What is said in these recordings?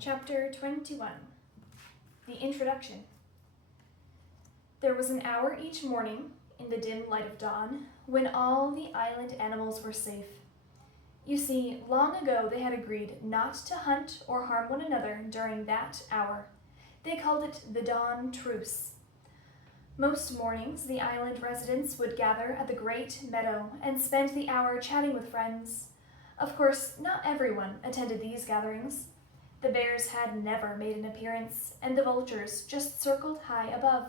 Chapter 21. The Introduction. There was an hour each morning, in the dim light of dawn, when all the island animals were safe. You see, long ago they had agreed not to hunt or harm one another during that hour. They called it the Dawn Truce. Most mornings, the island residents would gather at the great meadow and spend the hour chatting with friends. Of course, not everyone attended these gatherings. The bears had never made an appearance, and the vultures just circled high above.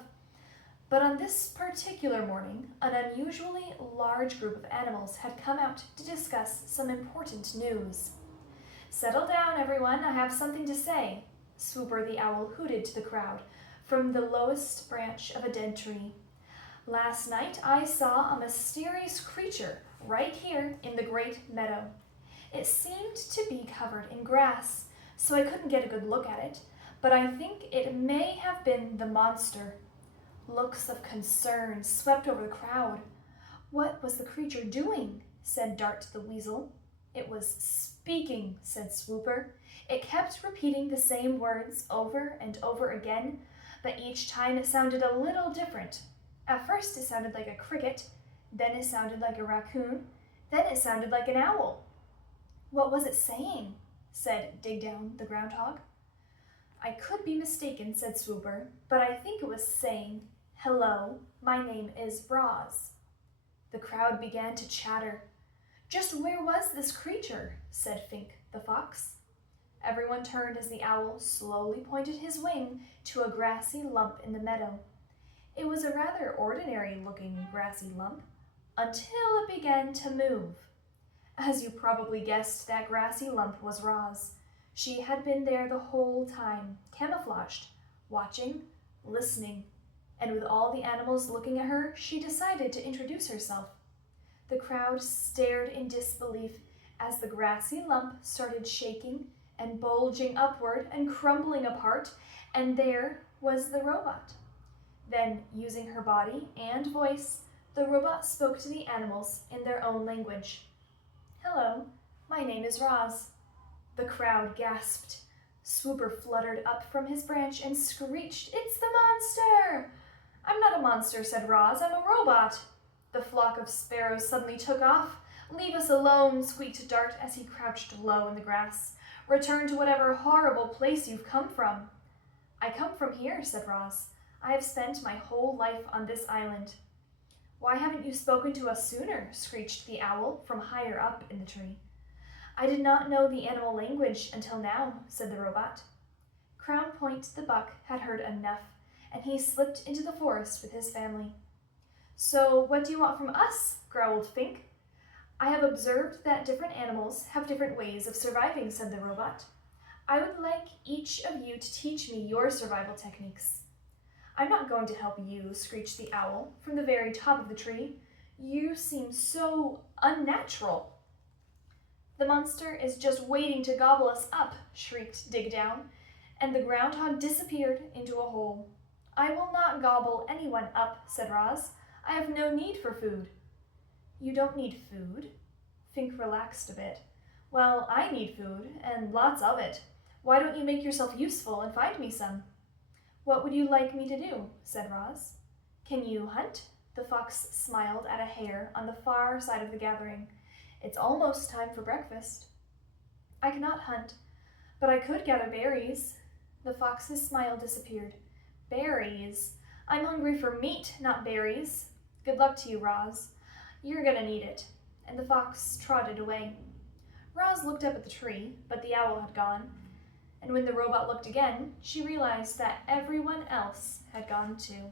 But on this particular morning, an unusually large group of animals had come out to discuss some important news. "Settle down, everyone, I have something to say," Swooper the owl hooted to the crowd from the lowest branch of a dead tree. "Last night I saw a mysterious creature right here in the great meadow. It seemed to be covered in grass, so I couldn't get a good look at it, but I think it may have been the monster." Looks of concern swept over the crowd. "What was the creature doing?" said Dart the weasel. "It was speaking," said Swooper. "It kept repeating the same words over and over again, but each time it sounded a little different. At first it sounded like a cricket, then it sounded like a raccoon, then it sounded like an owl." "What was it saying?" said Digdown the groundhog. "I could be mistaken," said Swooper, "but I think it was saying, 'Hello, my name is Roz.'" The crowd began to chatter. "Just where was this creature?" said Fink the fox. Everyone turned as the owl slowly pointed his wing to a grassy lump in the meadow. It was a rather ordinary-looking grassy lump, until it began to move. As you probably guessed, that grassy lump was Roz. She had been there the whole time, camouflaged, watching, listening, and with all the animals looking at her, she decided to introduce herself. The crowd stared in disbelief as the grassy lump started shaking and bulging upward and crumbling apart, and there was the robot. Then, using her body and voice, the robot spoke to the animals in their own language. "Hello, my name is Roz." The crowd gasped. Swooper fluttered up from his branch and screeched, "It's the monster!" "I'm not a monster," said Roz. "I'm a robot." The flock of sparrows suddenly took off. "Leave us alone," squeaked Dart as he crouched low in the grass. "Return to whatever horrible place you've come from." "I come from here," said Roz. "I have spent my whole life on this island." "Why haven't you spoken to us sooner?" screeched the owl from higher up in the tree. "I did not know the animal language until now," said the robot. Crown Point the buck had heard enough, and he slipped into the forest with his family. "So what do you want from us?" growled Fink. "I have observed that different animals have different ways of surviving," said the robot. "I would like each of you to teach me your survival techniques." "I'm not going to help you," screeched the owl from the very top of the tree. "You seem so unnatural." "The monster is just waiting to gobble us up," shrieked Digdown, and the groundhog disappeared into a hole. "I will not gobble anyone up," said Roz. "I have no need for food." "You don't need food?" Fink relaxed a bit. "Well, I need food, and lots of it. Why don't you make yourself useful and find me some?" "What would you like me to do?" said Roz. "Can you hunt?" The fox smiled at a hare on the far side of the gathering. "It's almost time for breakfast." "I cannot hunt, but I could gather berries." The fox's smile disappeared. "Berries? I'm hungry for meat, not berries. Good luck to you, Roz. You're gonna need it." And the fox trotted away. Roz looked up at the tree, but the owl had gone. And when the robot looked again, she realized that everyone else had gone too.